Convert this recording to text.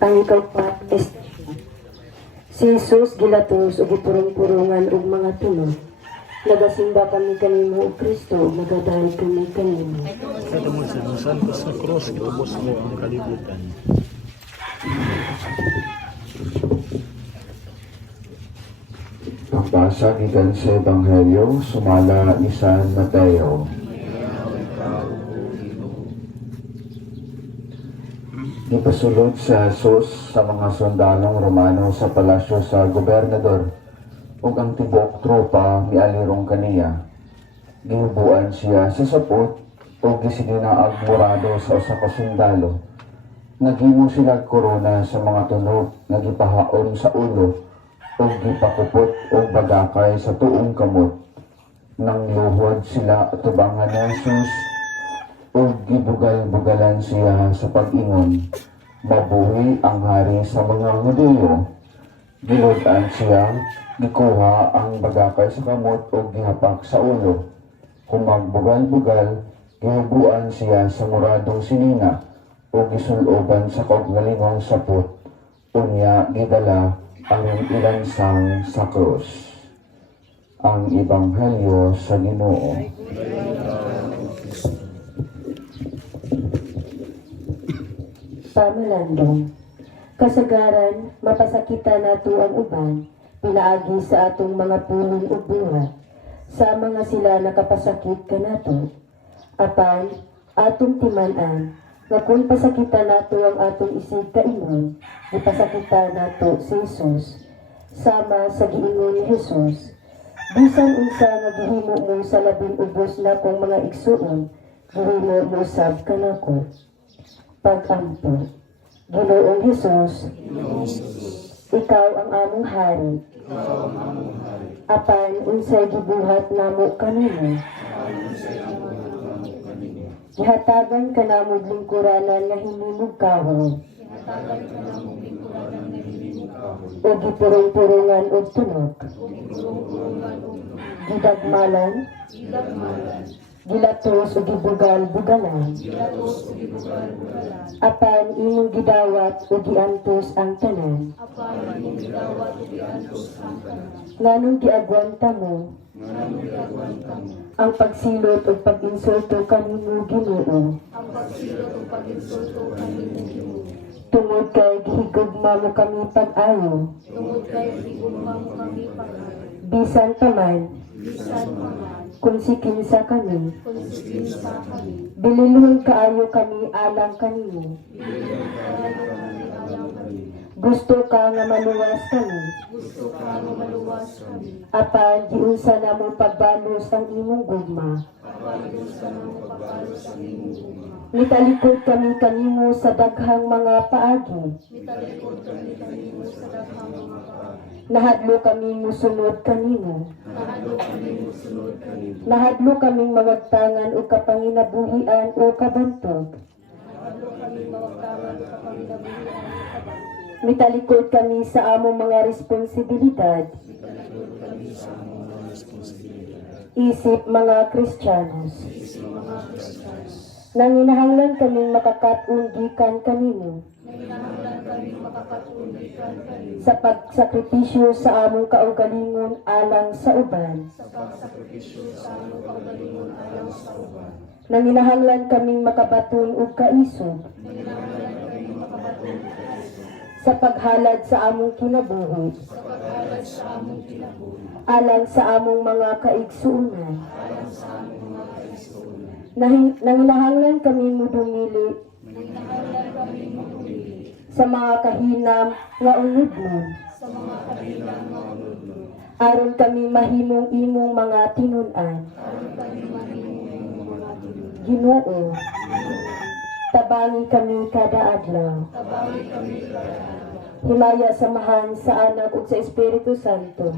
ang ikaupat si Jesus gilatos ug gipurong-purongan og mga tunog. Nagasimba kami kanimo o Kristo, nagadayon kami kanimo. Katungod sa Santos sa cross, itubos mo ang kalibutan. Pagbasa gikan sa Ebanghelyo sumala ni San Mateo. Ipasulod sa Jesus sa mga sundalong Romano sa palasyo sa gobernador ug ang tibok tropa mialirong kaniya. Gihubuan siya sa sapot ug gisidinaag morado sa usa ka sundalo. Naghimo sila korona sa mga tunog nga gipahaon sa ulo ug gipakupot og bagakay sa tuong kamot. Nang luhod sila tubangan ni Jesus ug gibugal-bugalan siya sa pag-ingon, mabuhi ang hari sa mga Hudyo. Giludan siya, gikuha ang bagakay sa kamot ug gihapak sa ulo. Humagbugal-bugal, gihubuan siya sa muradong sinina ug gisuloban sa kaugalingong sapot. Unya gidala ang ilansang sa krus. Ang Ebanghelyo sa Ginoo. Pamalandong. Kasagaran, mapasakita nato ang uban, pinaagi sa atong mga pulong ug buhat. Sa mga sila nakapasakit kanato, apan atong timan-an, nga kung pasakita nato ang atong isig kaingon, ipasakita nato si Jesus, sama sa giingon ni Jesus. Bisan unsa nga gihimo mo sa labing ubos na kong mga igsuon, gihimo mo sab kanako. Pag-ampo. Ginoong Jesus, ikaw ang among hari. Apan unsay gibuhat namo kanimo. Gihatagan ka namog lingkuranan nga hinimog kahoy. O gipurong-purongan og tunog. Gidagmalan. Gilatos o gibugal-bugalan. Apan imong gidawat o giantos ang tanan. Nganong giagwanta mo ang pagsilot o pag-insulto kanimo Ginoo. Tungod kay gihigugma mo kami pag-ayo. Bisan pa man kung sikinsa kami, bililuhon kaayo kami alang kanimo. Gusto ka nga maluwas kami. Apan giunsa na mo pagbalos ang imong gugma. Mitalikod kami kanimo sa daghang mga paagi. Nahadlo kami musunod kanimo. Nahadlo kaming mawagtangan o kapanginabuhian o kabantog. Mitalikod kami sa among mga responsibilidad. Isip mga Kristiyanos. Nanginahanglan kaming makakatun gikan kanimo. Sa pagsakripisyo sa among kaugalingon alang sa uban. Nanginahanglan kaming makabaton og kaisog. Sa paghalad sa among kinabuhi. Alang sa among mga kaigsuonan. Nanginahanglan kaming mudumili sa mga kahinam nga unudnon. Aron kami mahimong imong mga tinun-an. Ginoo, tabangi kami kada adlaw. Himaya samahan sa Anak ug sa Espiritu Santo.